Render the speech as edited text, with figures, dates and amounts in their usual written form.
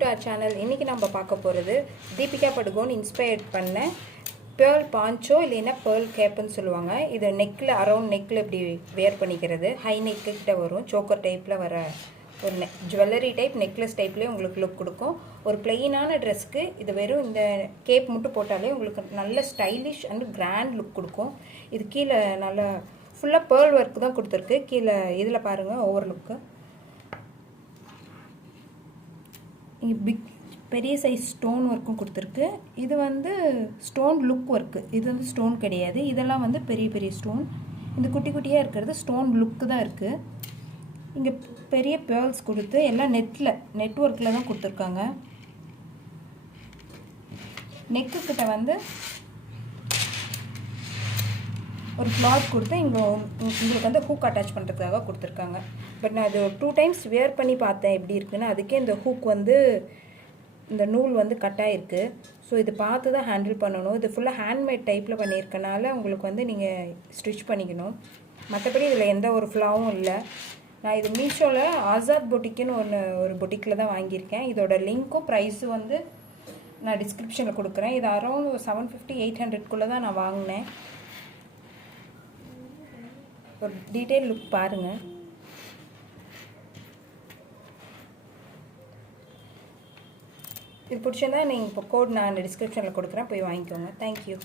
to our channel. இன்னைக்கு நம்ம பார்க்க போறது தீபிகா படுகோன் இன்ஸ்பயர்ட் பண்ண pearl poncho இல்லனா pearl cap ன்னு சொல்லுவாங்க. இது நெக்ல அரவுண்ட் நெக்ல இப்படி வேர் பண்ணிக்கிறது. ஹை நெக் கிட்ட வரும். சோக்கர் டைப்ல வர ஒரு ஜுவல்லரி டைப் நெக்லஸ் டைப்லயே உங்களுக்கு லுக் கொடுக்கும். ஒரு பிளைனான Dressக்கு இது வெறும் இந்த கேப் மட்டும் போட்டாலே உங்களுக்கு நல்ல ஸ்டைலிஷ் அண்ட் கிராண்ட் லுக் கொடுக்கும். இது கீழ நல்ல ஃபுல்லா pearl work தான் கொடுத்திருக்கு. கீழ இதுல பாருங்க ஓவர் லுக். பிக் பெரிய சைஸ் ஸ்டோன் ஒர்க்கும் கொடுத்துருக்கு. இது வந்து ஸ்டோன் லுக் ஒர்க்கு. இது வந்து ஸ்டோன் கிடையாது. இதெல்லாம் வந்து பெரிய பெரிய ஸ்டோன். இந்த குட்டி குட்டியாக இருக்கிறது ஸ்டோன் லுக்கு தான் இருக்குது. இங்கே பெரிய பேர்ல்ஸ் கொடுத்து எல்லாம் நெட் ஒர்க்கில் தான் கொடுத்துருக்காங்க. நெக்கு கிட்ட வந்து ஒரு கிளாத் கொடுத்து இங்கே உங்களுக்கு வந்து ஹூக் அட்டாச் பண்ணுறதுக்காக கொடுத்துருக்காங்க. பட் நான் அது 2 டைம்ஸ் வேர் பண்ணி பார்த்தேன் எப்படி இருக்குன்னு. அதுக்கே இந்த ஹூக் வந்து இந்த நூல் வந்து கட்டாயிருக்கு. ஸோ இது பார்த்து தான் ஹேண்டில் பண்ணணும். இது ஃபுல்லாக ஹேண்ட்மேட் டைப்பில் பண்ணியிருக்கனால உங்களுக்கு வந்து நீங்கள் ஸ்டிச் பண்ணிக்கணும். மற்றபடி இதில் எந்த ஒரு ஃப்ளாவும் இல்லை. நான் இது மீஷோவில் ஆசாத் பொட்டிக்குன்னு ஒரு பொட்டிக்கில் தான் வாங்கியிருக்கேன். இதோட லிங்க்கும் ப்ரைஸும் வந்து நான் டிஸ்கிரிப்ஷனில் கொடுக்குறேன். இது அரௌண்ட் 750-800 தான் நான் வாங்கினேன். ஒரு டீட்டெயில் லுக் பாருங்கள். இது பிடிச்சிருந்தா நீங்கள் இப்போ கோட் நான் டிஸ்கிரிப்ஷனில் கொடுக்குறேன், போய் வாங்கிக்கோங்க. தேங்க்யூ.